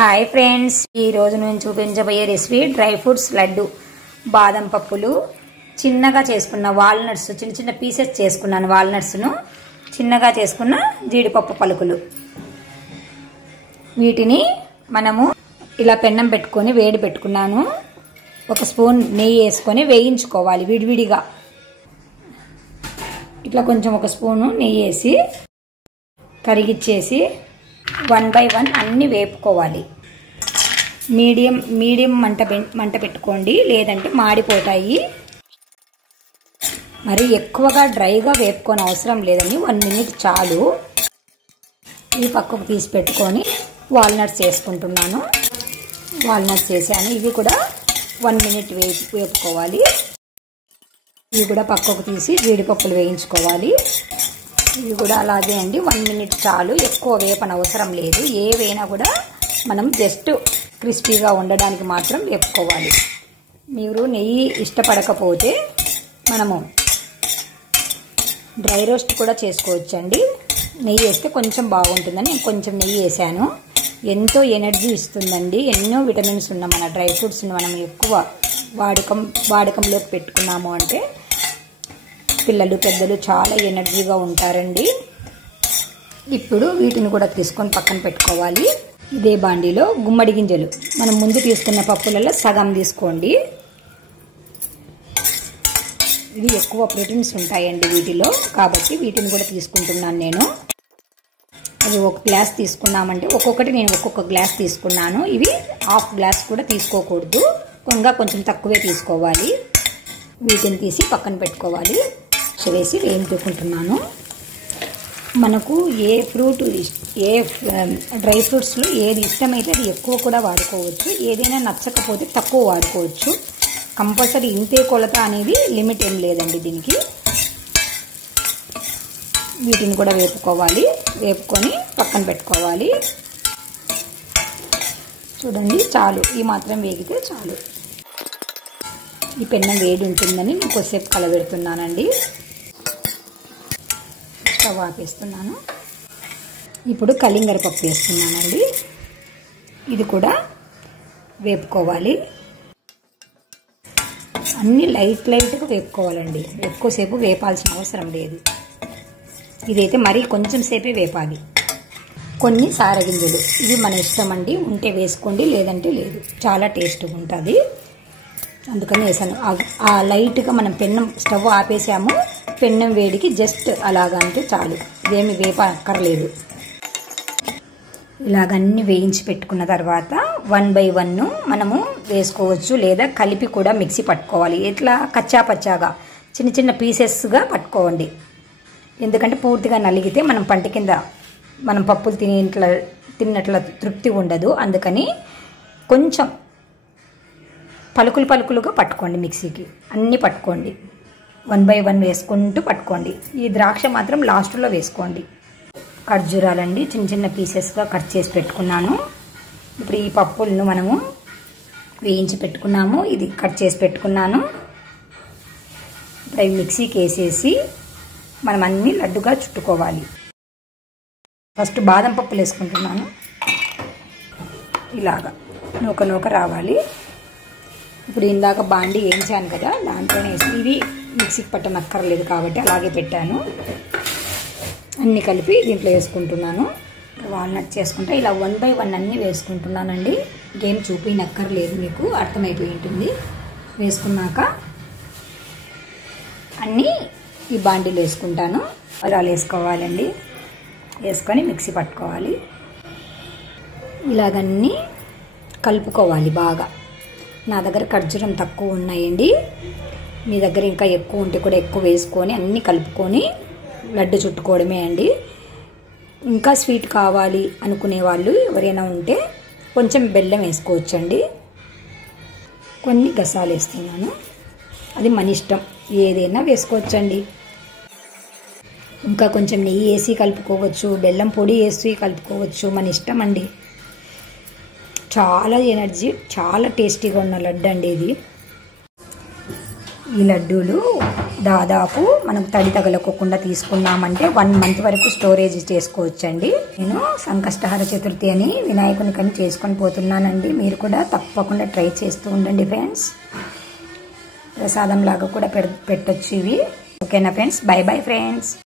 Hi friends, ఈ రోజు నేను చూపించబోయే రెసిపీ డ్రై ఫ్రూట్స్ లడ్డు. బాదం పప్పులు చిన్నగా చేసుకున్న వాల్నట్స్, చిన్న చిన్న పీసెస్ చేసుకున్నాను. వాల్నట్స్ను చిన్నగా చేసుకున్న జీడిపప్పు పలుకులు. వీటిని మనము ఇలా పెన్నం పెట్టుకొని వేడి పెట్టుకున్నాను. ఒక స్పూన్ నెయ్యి వేసుకొని వేయించుకోవాలి విడివిడిగా. ఇట్లా కొంచెం ఒక స్పూను నెయ్యి వేసి కరిగిచ్చేసి 1 by 1 అన్ని వేపుకోవాలి. మీడియం మంట పెట్టుకోండి, లేదంటే మాడిపోతాయి. మరి ఎక్కువగా డ్రైగా వేపుకొని అవసరం లేదండి, 1 minute చాలు. ఇవి పక్కకు తీసి పెట్టుకొని వాల్నట్స్ వేసుకుంటున్నాను. వాల్నట్స్ వేసాను, ఇవి కూడా 1 minute వేపుకోవాలి. ఇవి కూడా పక్కకు తీసి జీడిపప్పులు వేయించుకోవాలి. ఇవి కూడా అలాగే అండి, 1 minute చాలు. ఎక్కువ వేపన అవసరం లేదు. ఏవైనా కూడా మనం జస్ట్ క్రిస్పీగా ఉండడానికి మాత్రం వేపుకోవాలి. మీరు నెయ్యి ఇష్టపడకపోతే మనము డ్రై రోస్ట్ కూడా చేసుకోవచ్చండి. నెయ్యి వేస్తే కొంచెం బాగుంటుందని నేను కొంచెం నెయ్యి వేసాను. ఎంతో ఎనర్జీ ఇస్తుందండి. ఎన్నో విటమిన్స్ ఉన్న మన డ్రై ఫ్రూట్స్ని మనం ఎక్కువ వాడకంలోకి పెట్టుకున్నాము అంటే పిల్లలు పెద్దలు చాలా ఎనర్జీగా ఉంటారండి. ఇప్పుడు వీటిని కూడా తీసుకొని పక్కన పెట్టుకోవాలి. ఇదే బాండీలో గుమ్మడి గింజలు మనం ముందు తీసుకున్న పప్పులలో సగం తీసుకోండి. ఇది ఎక్కువ ప్రోటీన్స్ ఉంటాయండి వీటిలో, కాబట్టి వీటిని కూడా తీసుకుంటున్నాను నేను. అది 1 గ్లాస్ తీసుకున్నామంటే ఒక్కొక్కటి నేను ఒక్కొక్క గ్లాస్ తీసుకున్నాను. ఇవి 1/2 గ్లాస్ కూడా తీసుకోకూడదు, ఇంకా కొంచెం తక్కువే తీసుకోవాలి. వీటిని తీసి పక్కన పెట్టుకోవాలి. వేసి వేయించుకుంటున్నాను. మనకు ఏ ఫ్రూట్ ఏ డ్రై ఫ్రూట్స్లో ఏది ఇష్టమైతే అది ఎక్కువ కూడా వాడుకోవచ్చు. ఏదైనా నచ్చకపోతే తక్కువ వాడుకోవచ్చు. కంపల్సరీ ఇంతే కొలత అనేది లిమిట్ ఏం లేదండి దీనికి. వీటిని కూడా వేపుకోవాలి. వేపుకొని పక్కన పెట్టుకోవాలి. చూడండి, చాలు. ఈ మాత్రం వేగితే చాలు. ఈ పెన్నం వేడి ఉంటుందని నేను కొద్దిసేపు కలబెడుతున్నానండి. స్టవ్ ఆపేస్తున్నాను. ఇప్పుడు కలింగర పప్పు వేస్తున్నానండి. ఇది కూడా వేపుకోవాలి. అన్నీ లైట్గా వేపుకోవాలండి. ఎక్కువసేపు వేపాల్సిన అవసరం లేదు. ఇదైతే మరీ కొంచెం సేపే వేపాలి. కొన్ని సారగింజలు, ఇవి మన ఇష్టం అండి. ఉంటే వేసుకోండి, లేదంటే లేదు. చాలా టేస్ట్గా ఉంటుంది, అందుకని వేసాను. ఆ లైట్గా మనం పెన్నం స్టవ్ ఆపేసాము. పెన్నం వేడికి జస్ట్ అలాగా అంటే చాలు. ఇదేమి వేపక్కర్లేదు. ఇలాగన్నీ వేయించి పెట్టుకున్న తర్వాత 1 by 1 మనము వేసుకోవచ్చు, లేదా కలిపి కూడా మిక్సీ పట్టుకోవాలి. ఇట్లా కచ్చా పచ్చాగా చిన్న చిన్న పీసెస్గా పట్టుకోండి. ఎందుకంటే పూర్తిగా నలిగితే మనం పంట కింద మనం పప్పులు తిన్నట్ల తృప్తి ఉండదు. అందుకని కొంచెం పలుకులుగా పట్టుకోండి. మిక్సీకి అన్నీ పట్టుకోండి. 1 by 1 వేసుకుంటూ పట్టుకోండి. ఈ ద్రాక్ష మాత్రం లాస్ట్లో వేసుకోండి. ఖర్జూరాలండి చిన్న చిన్న పీసెస్గా కట్ చేసి పెట్టుకున్నాను. ఇప్పుడు ఈ పప్పులను మనము వేయించి పెట్టుకున్నాము. ఇది కట్ చేసి పెట్టుకున్నాను. ఇప్పుడు అవి మిక్సీకి వేసేసి మనం అన్నీ లడ్డుగా చుట్టుకోవాలి. ఫస్ట్ బాదం పప్పులు వేసుకుంటున్నాను. ఇలాగా నూక రావాలి. ఇప్పుడు ఇందాక బాండి వేయించాను కదా, దాంట్లోనే వేసి ఇవి మిక్సీకి పట్టనక్కర్లేదు కాబట్టి అలాగే పెట్టాను. అన్నీ కలిపి దీంట్లో వేసుకుంటున్నాను. వాల్నట్ చేసుకుంటే ఇలా 1 by 1 అన్నీ వేసుకుంటున్నానండి. ఏం చూపించక్కర్లేదు, మీకు అర్థమైపోయి ఉంటుంది. వేసుకున్నాక అన్నీ ఈ బాండీలో వేసుకుంటాను. అలా వేసుకోవాలండి. వేసుకొని మిక్సీ పట్టుకోవాలి. ఇలాగన్నీ కలుపుకోవాలి బాగా. నా దగ్గర ఖర్జూరం తక్కువ ఉన్నాయండి. మీ దగ్గర ఇంకా ఎక్కువ ఉంటే కూడా ఎక్కువ వేసుకొని అన్నీ కలుపుకొని లడ్డు చుట్టుకోవడమే అండి. ఇంకా స్వీట్ కావాలి అనుకునే వాళ్ళు ఎవరైనా ఉంటే కొంచెం బెల్లం వేసుకోవచ్చండి. కొన్ని గసాలు వేస్తున్నాను, అది మన ఇష్టం, ఏదైనా వేసుకోవచ్చండి. ఇంకా కొంచెం నెయ్యి వేసి కలుపుకోవచ్చు, బెల్లం పొడి వేసి కలుపుకోవచ్చు, మన ఇష్టం అండి. చాలా ఎనర్జీ, చాలా టేస్టీగా ఉన్న లడ్డు అండి ఇది. ఈ లడ్డూలు దాదాపు మనకు తడి తగలకోకుండా తీసుకున్నామంటే 1 మంత్ వరకు స్టోరేజ్ చేసుకోవచ్చండి. నేను సంకష్టహర చతుర్థి అని వినాయకునికని చేసుకొని పోతున్నానండి. మీరు కూడా తప్పకుండా ట్రై చేస్తూ ఉండండి ఫ్రెండ్స్. ప్రసాదం లాగా కూడా పెట్టొచ్చు ఇవి. ఓకేనా ఫ్రెండ్స్, బై బై ఫ్రెండ్స్.